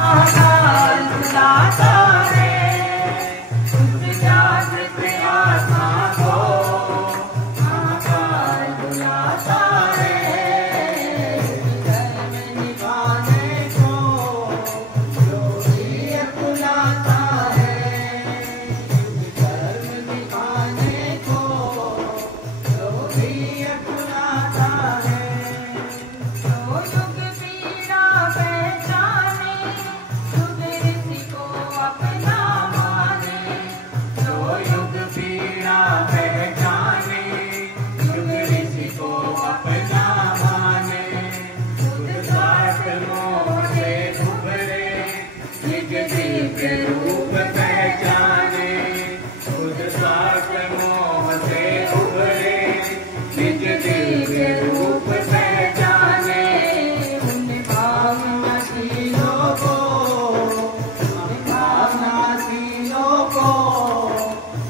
महाकाल बुलाता है, उस जागृत आत्मा को महाकाल बुलाता है। धर्म निभाने को जो भी बुलाता है, धर्म निभाने को जो भी बुलाता है। जो युग पीड़ा पहचाने, युग ऋषि को अपना माने। जो युग पीड़ा पहचाने, युग ऋषि को अपना माने। खुद स्वार्थ मोह से उभरे, निज दिव्य रूप पहचाने। खुद स्वार्थ मोह से उभरे, निज दिव्य रूप पहचाने। उन भावनाशीलों को, उन भावनाशीलों को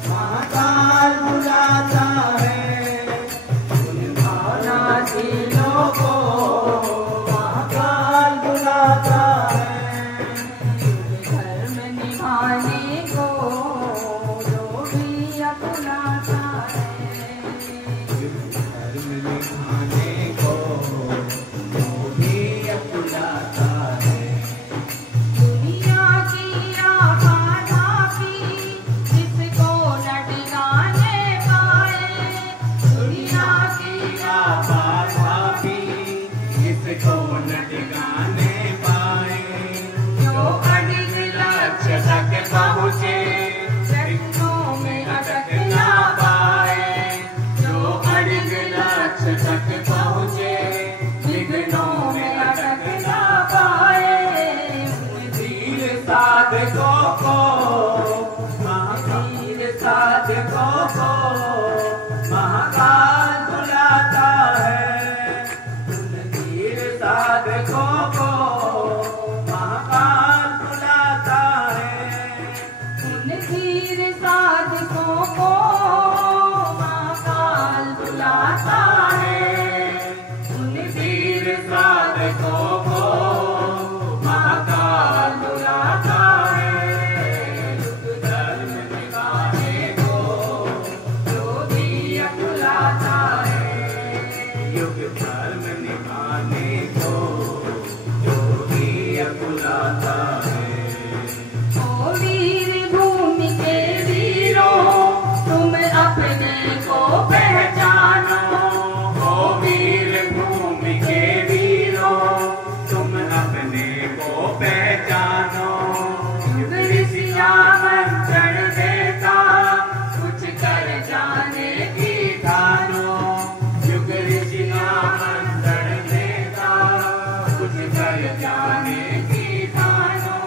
महाकाल बुलाता है। उन भावनाशीलों को महाकाल बुलाता है। धर्म निभाने को जो भी अपनाता है, धर्म निभाने को जो भी अपनाता है। दुनिया की आपाधापी जिसको न ठिकाने पाए, दुनिया की आपाधापी जिसको न ठिकाने पाए। जो अडिग लक्ष्य तक पहुँचे, प्रश्नों में अटक ना पाए। जो अडिग लक्ष्य तक पहुँचे, विघ्नों में अटक ना पाए। धीर साधकों को महावीर साधकों को महाकाल बुलाता है। उन धीर साधकों को महाकाल बुलाता है। उन धीर साधकों को महाकाल बुलाता है। उन धीर साधकों को महाकाल बुलाता है। युग धर्म निभाने को जो भी बुलाता है, युग धर्म निभाने को जो भी बुलाता है। ओ वीर भूमि के वीरों, तुम अपने को पहचानो। ओ वीर भूमि के वीरों, तुम अपने को पहचानो। युग ऋषि आमंत्रण देता, कुछ कर जाने की ठानो। युग ऋषि आमंत्रण देता, कुछ कर जाने की ठानो।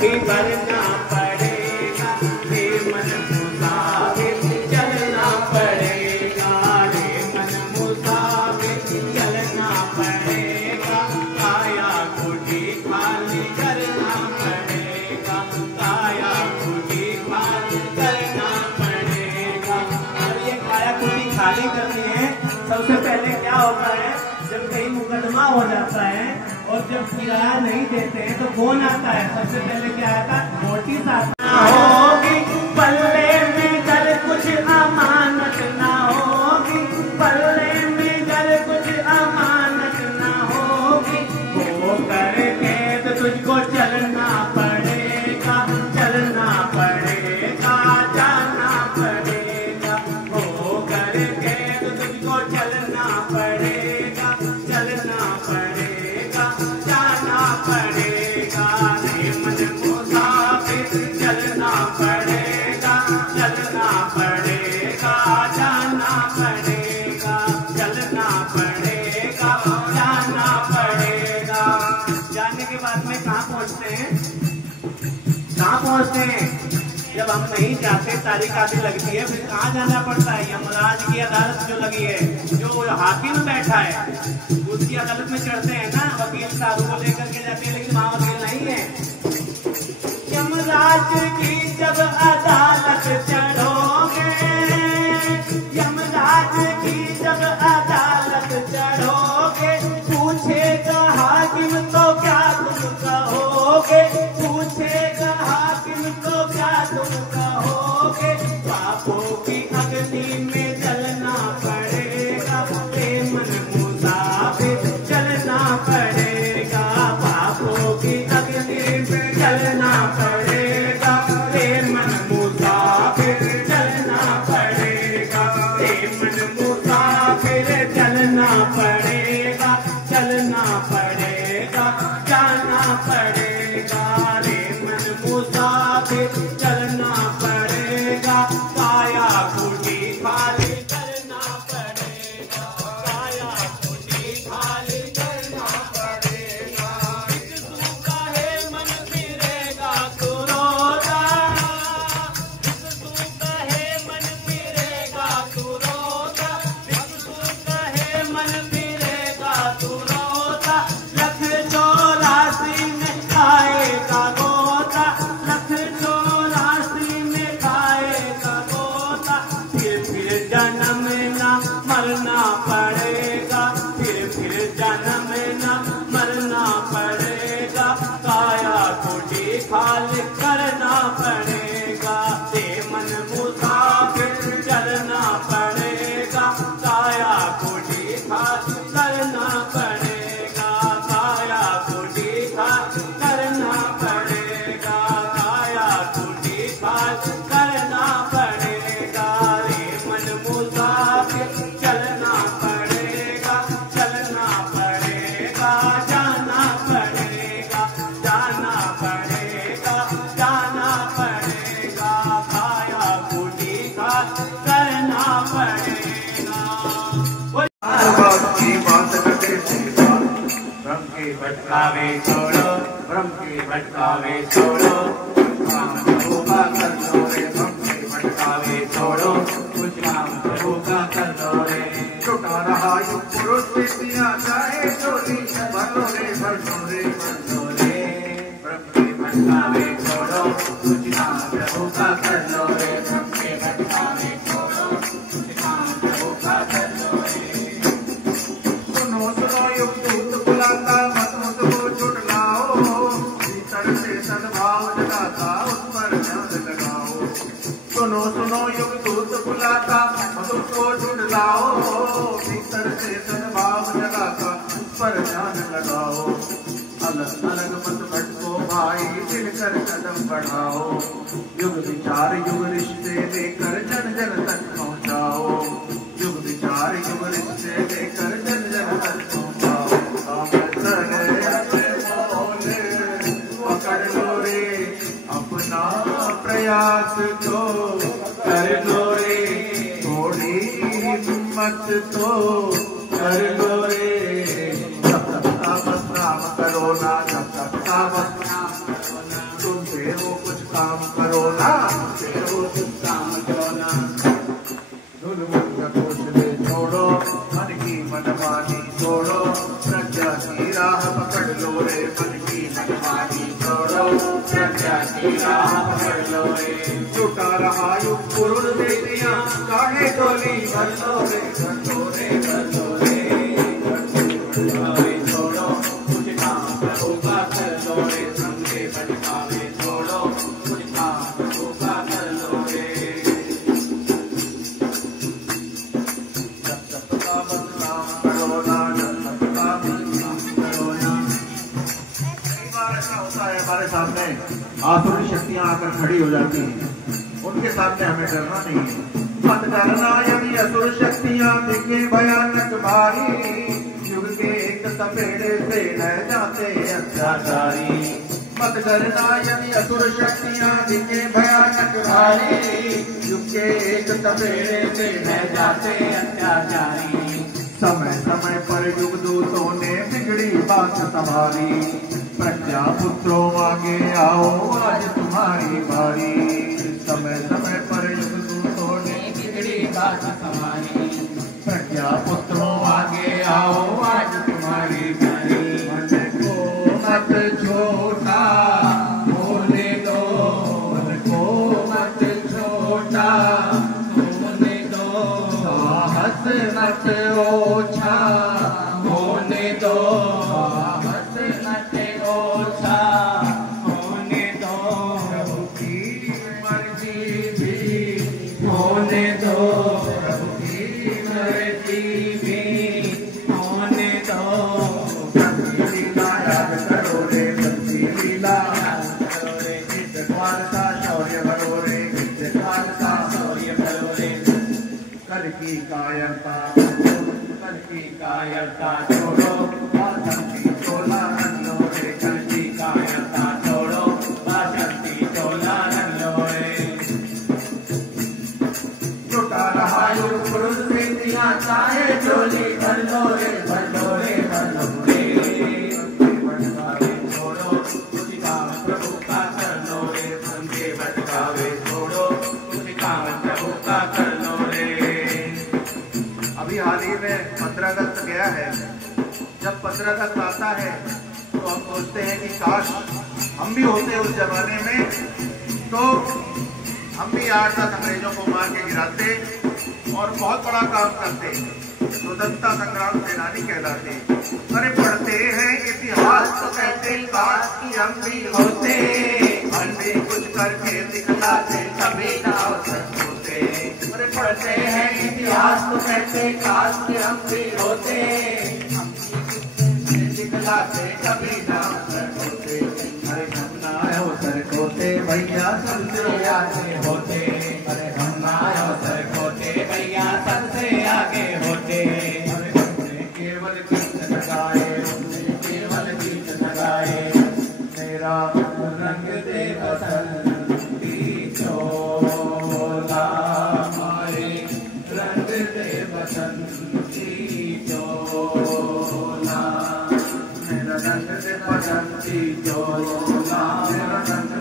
भी भरना पड़ेगा, रे मन मुसाफिर चलना पड़ेगा, रे मन मुसाफिर चलना पड़ेगा, काया कुटी खाली करना पड़ेगा, काया कुटी खाली करना पड़ेगा। और ये काया कुटी खाली करनी है, सबसे पहले क्या होता है, जब कहीं मुकदमा हो जाता है और जब किराया नहीं देते हैं तो कौन आता है, सबसे पहले क्या आता है, नोटिस आता होगी, पल्ले में जल कुछ अमानत ना होगी, पल्ले में जल कुछ अमानत ना होगी, वो करके तो तुझको चलना पड़ेगा, चलना पड़ेगा, जाना पड़ेगा, वो करके तो तुझको चलना पड़ेगा, चलना पड़ेगा, जाना पड़ेगा, रे मन मुसाफिर चलना पड़ेगा, चलना पड़ेगा, जाना पड़ेगा, चलना पड़ेगा, जाना पड़ेगा। जाने के बाद में कहाँ पहुँचते हैं, कहाँ पहुँचते हैं, जब हम नहीं जाते तारीख आदि लगती है, फिर कहाँ जाना पड़ता है, यमराज की अदालत जो लगी है, जो हाकिम बैठा है उसकी अदालत में चढ़ते हैं ना, वकील साहब को लेकर के जाते हैं, लेकिन वहाँ वकील नहीं है। यमराज की जब अदालत चढ़ोगे, यमराज की जब अदालत चढ़ोगे, पूछेगा हाकिम तो क्या तुम कहोगे, पूछेगा हाकिम तो क्या तुम कहोगे, पापों की अग्नि में जलना पड़ेगा, रे मन मुसाफिर चलना पड़ेगा, पापों की अग्नि में जलना पड़ेगा, रे मन मुसाफिर चलना पड़ेगा, रे मन मुसाफिर चलना पड़ेगा, चलना पड़ेगा, जाना पड़ेगा, रे मन मुसाफिर चलना पड़ेगा, काया कुटी खाली करना पड़ेगा, काया कुटी खाली करना पड़ेगा, जिसू कहे मन फिरेगा तो रोता, जिसू कहे मन फिरेगा तो रोता, जिसू कहे मन फिरेगा तो रोता, लख 84 में खाएगा गोता, लख 84 में खाएगा गोता, फिर जन्म ना मरना पड़ेगा, फिर जन्म ना मरना पड़ेगा, काया कुटी खाली करना पड़ेगा, रे मन मुसाफिर चलना पड़ेगा, काया कुटी खाली करना पड़ेगा, काया कुटी खाली करना पड़ेगा, काया कुटी खाली करना पड़ेगा, रे मन मुसाफिर चलना पड़ेगा, चलना पड़ेगा, जाना पड़ेगा, जाना पड़ेगा, जाना पड़ेगा, काया कुटी खाली करना पड़ेगा। ब्रह्म के भटकावे छोड़ो, ब्रह्म के भटकावे छोड़ो, काम प्रभु का कर लो रे, ब्रह्म के भटकावे छोड़ो, कुछ काम प्रभु का कर लो रे, छुटा रहा युग पुरुष विद्या चाहे चोरी, भरो रे भरो रे भरो रे, ब्रह्म के भटकावे छोड़ो, कुछ काम प्रभु का कर लो रे, ब्रह्म के भटकावे छोड़ो, कुछ काम प्रभु का कर लो रे। सुनो सुनो युग दूत बुलाता, मत मुझको छुटलाओ, भीतर से सद्भाव जगाता, उस पर ध्यान लगाओ, सुनो सुनो युग दूत बुलाता, मत मुझको छुटलाओ, भीतर से सद्भाव जगाता, उस पर ध्यान लगाओ, अलग अलग मत भटको भाई, मिलकर कदम बढ़ाओ, युग विचार युग रिश्ते लेकर जन जन तक पहुँचाओ, युग विचार युग रिश्ते लेकर जन जन तक पहुँचाओ, पकड़ लो रे अपना प्रयास तो कर लो रे, थोड़ी हिम्मत तो कर लो रे, जब तक तापस नाम करो ना, जब तक तापस नाम करो ना, तुम की राह पकड़ लो रे। छूटा रहा युग पुरुष बेटियां काहे डोली भर लो रे। छोड़ो कुछ काम प्रभु का कर लो रे। संगे भटकावे छोड़ो कुछ काम प्रभु का कर लो रे। जब तक का बदनाम करो ना, जब तक का बदनाम करो ना। कई बार ऐसा होता है हमारे सामने आसुरी शक्तियां आकर खड़ी हो जाती हैं, उनके सामने हमें डरना नहीं है। मत डरना यदि असुर शक्तियां दिखे भयानक भारी, युग के एक तपेड़े से न जाते अत्याचारी। मत डरना यदि असुर शक्तियां दिखे भयानक भारी, युग के एक तपेड़े से न जाते अत्याचारी। समय समय पर युग दूतों ने बिगड़ी बात संभाली, प्रज्ञा पुत्रों आगे आओ आज तुम्हारी बारी। समय समय पर युग दूतों ने बिगड़ी बात संभाली, प्रज्ञा पुत्रों आगे आओ आज तुम्हारी बारी। मन को मत छोटा होने दो, मन को मत छोटा होने दो। साहस मत ओछा होने दो। साहस मत ओछा होने दो। प्रभु की मर्जी भी होने दो। प्रभु की मर्जी भी होने दो। सच्ची लीला याद करो रे, सच्ची लीला करो रे। चित्रकाल का शौर्य भरो रे, चित्रकाल का शौर्य भरो रे। कल की कायरता, कल की कायरता छोड़ो, भाषण की चोला रन लो रे। कल की कायरता छोड़ो, भाषण की चोला रन लो रे। छुटा रहा युग पुरुष बेटियां चाहे चोली भर लो रे, भर लो रे, भर लो रे। भटकावे छोड़ो कुछ काम प्रभु का कर लो रे। संगे भटकावे छोड़ो कुछ काम प्रभु का कर लो रे। अभी हाल ही में 15 अगस्त गया है। जब 15 अगस्त आता है तो हम सोचते हैं कि काश हम भी होते उस जमाने में, तो हम भी 8-10 अंग्रेजों को मार के गिराते और बहुत बड़ा काम करते, स्वतंत्रता संग्राम सेनानी कहलाते। अरे पढ़ते हैं इतिहास तो कहते काश कि हम भी होते, हम भी कुछ करके दिखलाते कभी ना अवसर होते। अरे पढ़ते हैं इतिहास तो कहते काश कि हम भी होते, हम भी दिखलाते कभी ना अवसर होते। अरे हम ना अवसर होते भैया सबसे आगे होते। अरे हम ना अवसर होते भैया सबसे आगे होते। अरे हमने केवल गीत लगाए, हमने केवल गीत लगाए। मेरा रंग दे बसंती चोला हमारे, रंग दे बसंती चोला। मेरा रंग दे बसंती चोला, मेरा रंग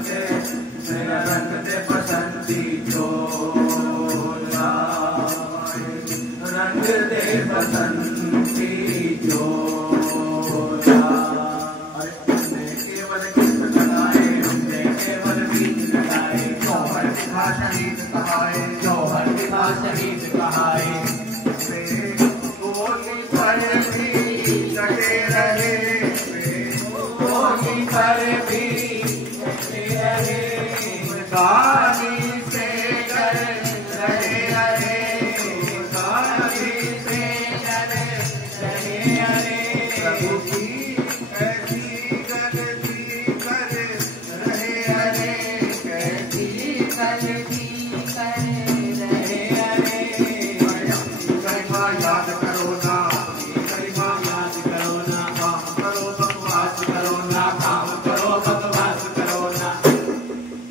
दे बसंती चोला, रंग दे बसंती चोला। अरे हमने केवल गीत लगाए, हमने केवल गीत लगाए। जौहर दिखा शहीद कहाए, जौहर दिखा शहीद कहाए। गोली पर भी डटे रहे, गोली पर भी डटे रहे। गाली से डर रहे अरे, गाली से डर रहे अरे। प्रभु की कैसी गलती कर रहे अरे, कैसी गलती कर रहे अरे। गरिमा याद करो ना, गरिमा याद करो ना, काम करो बकवास करो ना, काम करो बकवास करो ना।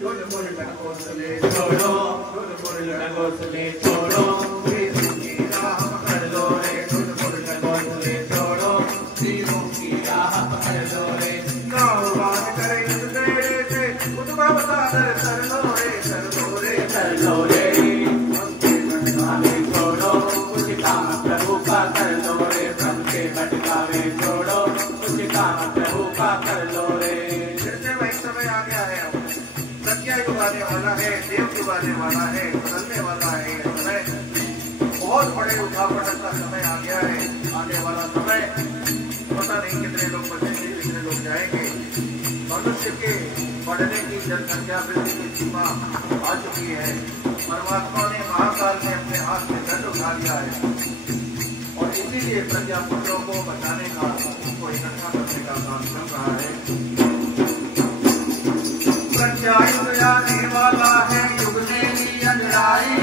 झूठ बोल घोंसले छोड़ो झूठ बोल घोंसले छोड़ो, वीरों की राह पकड़ लो रे, झूठ बोल घोंसले छोड़ो, तीरों की राह पकड़ लो रे। गाँव बात करे इस बेड़े से, उद्भव सागर कर लो रे, कर लो रे, कर लो रे। भटकावे छोड़ो कुछ काम प्रभु का कर लो रे। भ्रम के भटकावे छोड़ो कुछ काम प्रभु का कर लो रे। फिर से वही समय आ गया है अब। चुराने वाला है, देव चुराने वाला है, बदलने वाला है। ये समय बहुत बड़े उठापटक का समय आ गया है। आने वाला समय पता नहीं कितने लोग बचेंगे, कितने लोग जाएंगे। मनुष्य के बढ़ने की जनसंख्या वृद्धि की सीमा आ चुकी है। परमात्मा ने महाकाल में अपने हाथ में दंड उठा लिया है और इसीलिए प्रजापुत्रों को बचाने का, उनको इकट्ठा करने का काम चल रहा है। प्रत्यायुग आने वाला है, युग ने ली अंजराई,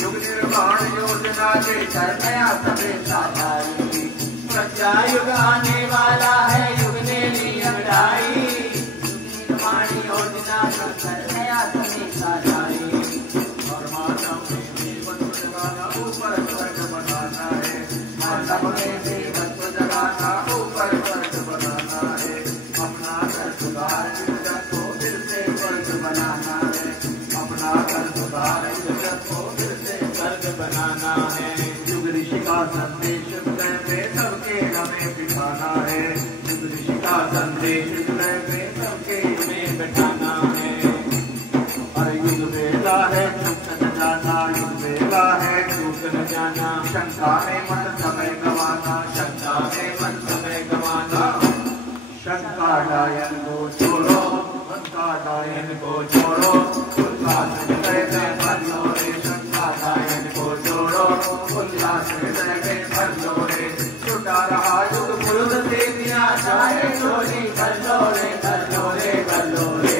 युग निर्माण योजना के कर नया सवेरा आई। प्रत्यायुग आने वाला है, युग ने ली अंजराई, निर्माण योजना का कर नया सवेरा आई। और मानव में जीवन को जगाना, ऊपर स्वर्ग बनाना है। मानव में जीवन को जगाना, ऊपर स्वर्ग बनाना है। अपना घर सुधार जगत को फिर से स्वर्ग बनाना है। अपना घर सुधार जगत को फिर से स्वर्ग बनाना है। युग ऋषि का संदेश हृदय में सबके हमें बिठाना है। युग ऋषि का संदेश हृदय में सबके हमें बैठाना है। और युग वेला है चुप न जाना, युग वेला है चूक न जाना, शंका में मन समय गवाना, शंका में मन समय गवाना। शंका डायन को छोड़ो, शंका डायन को छोड़ो, उल्लास हृदय में भर लो रे। शंका डायन को छोड़ो, उल्लास हृदय में भर लो रे। छुटा रहा युग पुरुष से दिया जाए चोरी, कर लो रे, कर लो रे, कर लो रे।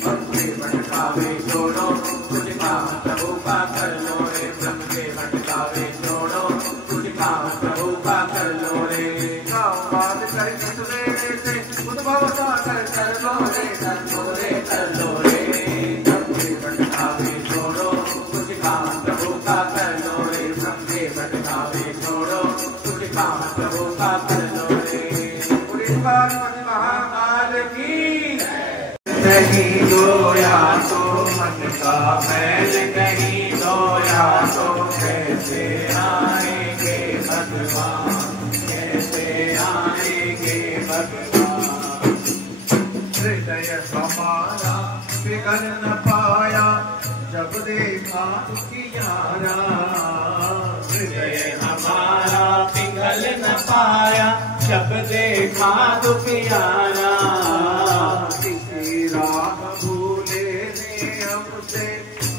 ब्रह्म के भटकावे छोड़ो, कुछ काम प्रभु का कर लो रे। ब्रह्म के भटकावे छोड़ो, कुछ काम प्रभु का कर लो रे। गाँव बात करके सवेरे से उद्भव सागर कर लो रे, कर लो रे, कर लो रे। ब्रह्म के भटकावे छोड़ो, कुछ काम प्रभु का कर लो रे। ब्रह्म के भटकावे छोड़ो, कुछ काम प्रभु का कर लो रे। पूरी बात महाकाल की नहीं धोया तो मन का मैल, नहीं धोया तो कैसे आएंगे भगवान, कैसे आएंगे भगवान। हृदय हमारा पिघल न पाया जब देखा कियारा। हृदय हमारा पिघल न पाया जब देखा दुखियारा। किसी राह भूले ने हमसे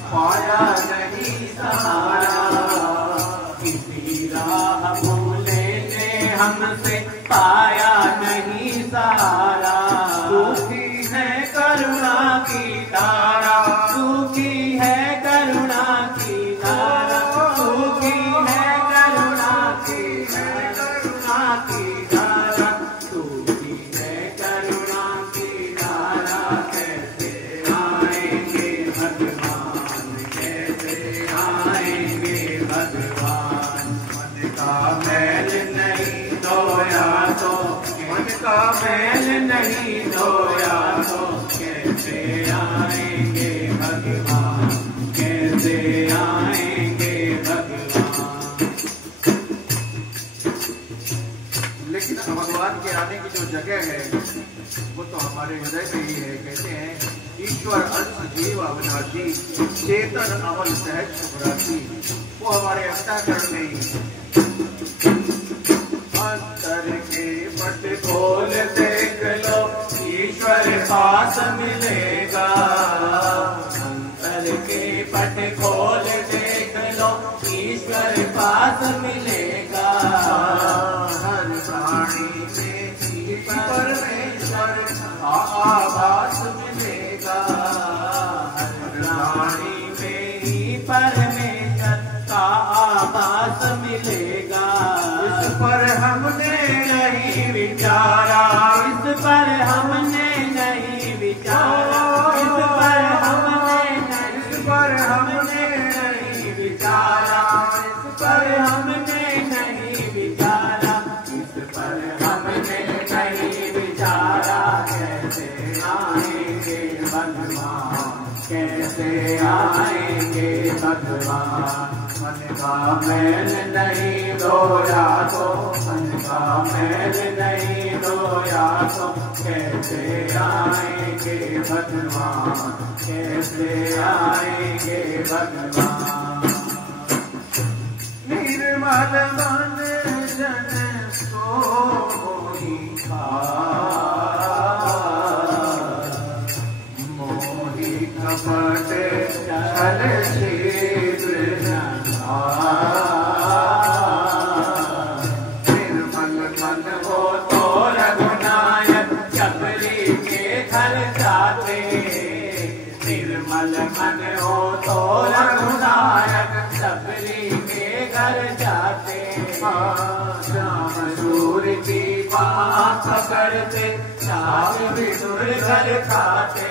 पाया नहीं सहारा। किसी राह भूले ने हमसे पाया नहीं सहारा। दुखी है करुणा की धारा, सूखी है करुणा की धारा, सूखी है करुणा की, है करुणा की धारा, सूखी है करुणा की धारा। कैसे आएंगे भगवान, कैसे आएंगे भगवान। मन का मैल नहीं धोया तो, मन का मैल नहीं धोया तो कैसे आएंगे भगवान, कैसे आएंगे भगवान। लेकिन भगवान के आने की जो जगह है वो तो हमारे हृदय में ही है। कहते हैं ईश्वर अंश जीव अविनाशी, चेतन अमल सहज शुभराशि। वो हमारे अंतःकरण में ही है। अंतर के पट खोल देख लो ईश्वर पास मिलेगा। अंतर के पट खोल देख लो ईश्वर पास मिलेगा। हर प्राणी में परमेश्वर आभास मिलेगा। हर प्राणी में ही परमेश्वर का आभास मिलेगा। इस पर हमने नहीं विचारा, इस पर हमने नहीं विचारा, इस पर हमने नहीं, इस पर हमने नहीं विचारा, इस पर हमने नहीं विचारा, इस पर हमने नहीं विचारा। कैसे आएंगे भगवान, कैसे आएंगे भगवान। मन का मैल नहीं धोया तो, मन का मैल नहीं धोया तो कैसे आएंगे भगवान, कैसे आएंगे भगवान। निर्मल मन जन सोई मोहि कपट छल शील निर्मल मन हो तो रघुनायक शबरी के घर जाते, निर्मल मन हो तो रघुनायक शबरी के घर जाते। श्याम सूर की बात पकड़ते, श्याम विदुर घर खाते,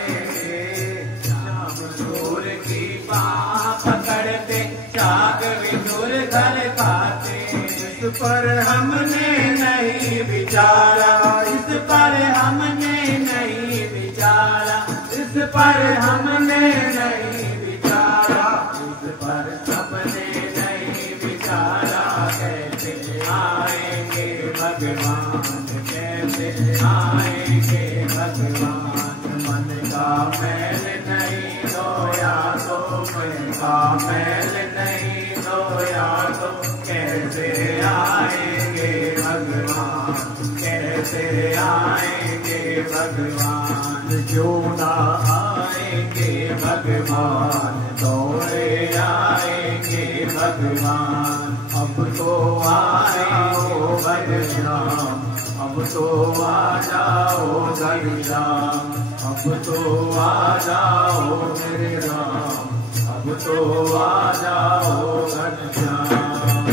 श्याम सूर की बात पकड़ते, श्याम विदुर घर खाते। इस पर हमने नहीं विचारा, इस पर हमने नहीं विचारा, इस पर हमने नहीं विचारा, इस पर हमने नहीं विचारा। कैसे आएंगे भगवान, कैसे आएंगे भगवान। मन का मैल नहीं धोया तो, मन का मैल नहीं धोया तो कैसे आएंगे भगवान, कैसे आएंगे भगवान। क्यों ना आएंगे भगवान, दौड़े आएंगे भगवान। अब तो आ जाओ घनश्याम, अब तो आ जाओ घनश्याम, अब तो आ जाओ मेरे राम, अब तो आ जाओ घनश्याम।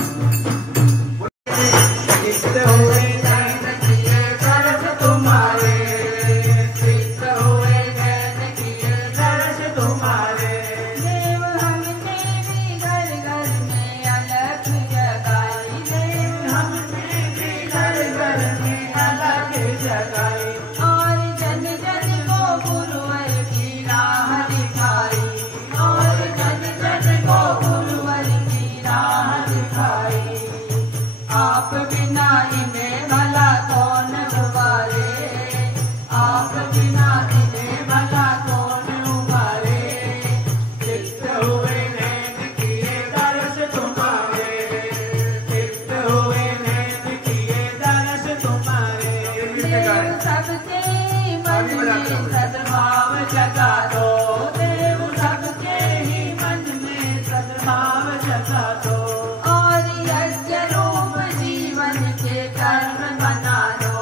चित्त हुए नैन किए दर्श तुम्हारे, चित्त हुए नैन किए दर्श तुम्हारे। देव हमने भी घर घर में अलग जगाई, देव हमने भी घर घर में अलग जगाई, और जन जन को गुरुवर की राह दिखाई, और जन जन को गुरुवर की राह दिखाई। आप बिना इन्हें भला कौन उबारे, आप बिना इन्हें भला कौन उबारे। चित्त हुए नैन किए दर्श तुम्हारे, चित्त हुए नैन किए दर्श तुम्हारे। देव सबके मन में सद्भाव जगा दो, देव सबके ही मन में सद्भाव जगा दो। और यज्ञ रूप जीवन के कर्म बना दो,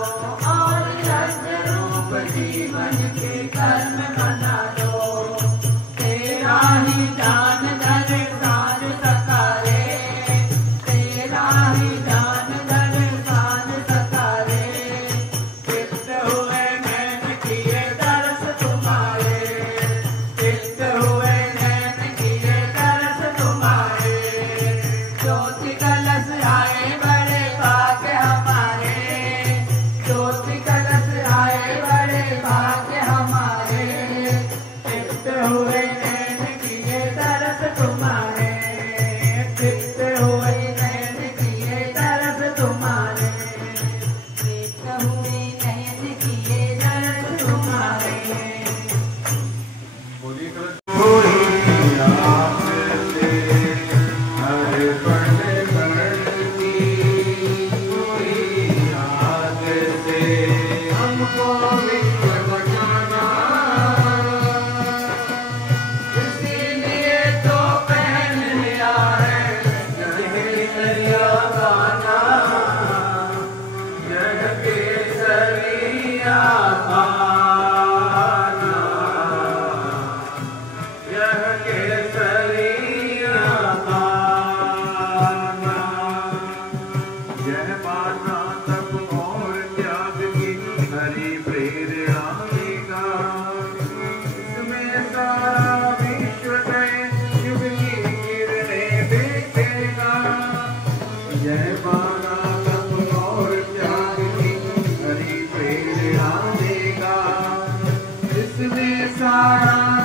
और यज्ञ रूप जीवन के कर्म बना दो। तेरा ही जान धन सान सकारे, तेरा ही जान धन सान सकारे। चित्त हुए नैन किए दर्श तुम्हारे, चित्त हुए नैन किए दर्श तुम्हारे। ज्योति कलश आए बड़े भाग्य हमारे, ज्योति कलश आए बड़े भाग्य हमारे।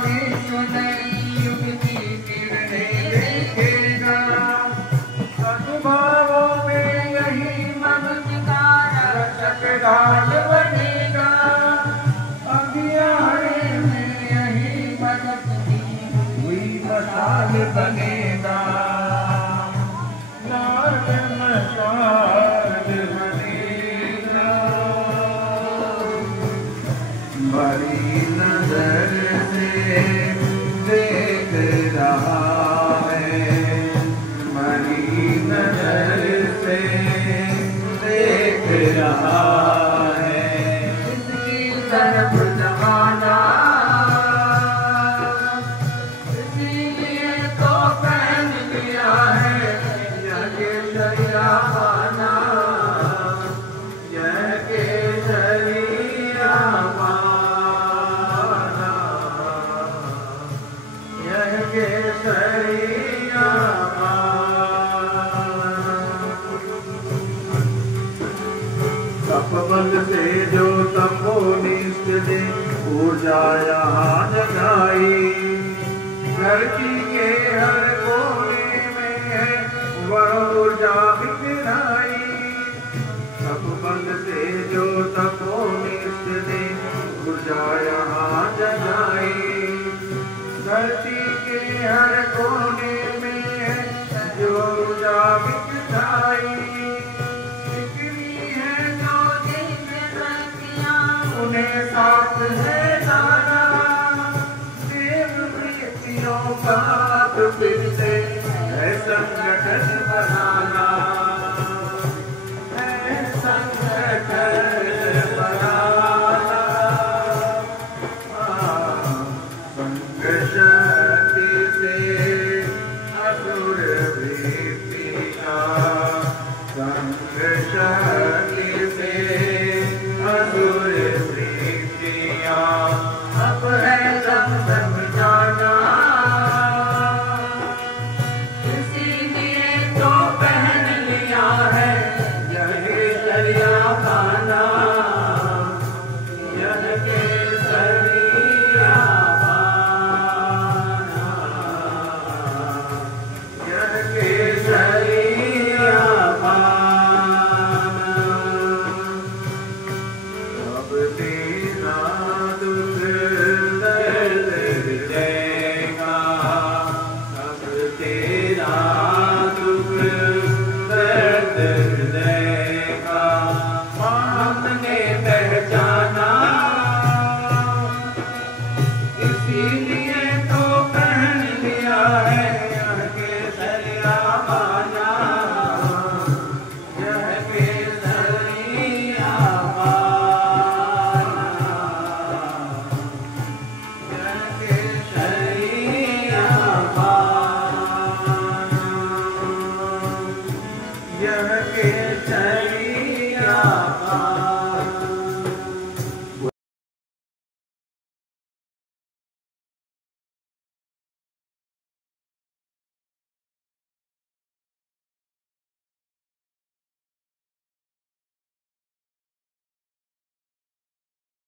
विश्व नई युग की किरणें देखेगा। सद्भावों में यही मनुष्य का रक्षक ढाल बनेगा। अंधियारे में यही मदद की हुई मसाल बनेगा। लाल मसाल बनेगा। बड़ी नजर से देख रहा है, बड़ी नजर से देख रहा है। इसकी तरफ जमाना इसीलिए तो पहन लिया है यह केसरिया पाना, यह केसरिया पाना, यह केसरिया पाना। तपबल से जो तपोनिष्ठ ने ऊर्जा यहाँ जगाई, धरती के हर कोने में है वह ऊर्जा बिखराई। तपबल से जो तपोनिष्ठ ने ऊर्जा यहाँ जगाई, धरती के हर कोने में है जो ऊर्जा बिखराई। उन्हें साथ है जाना, देव प्रीतियों का फिर से है संगठन बनाना, है संगठन बनाना। संग शक्ति से असुर वृत्तियाँ, संग शक्ति से असुर अब है सब जाना। इसीलिए तो पहन लिया है यह केसरिया पाना, यह केसरिया पाना, यह केसरिया पाना। अब तेरा दुख दर्द देगा, अब तेरा दुख दर्द देगा। हमने पहचाना इसीलिए तो पहन लिया है यह केसरिया पाना, यह केसरिया पाना, यह केसरिया पाना, यह केसरिया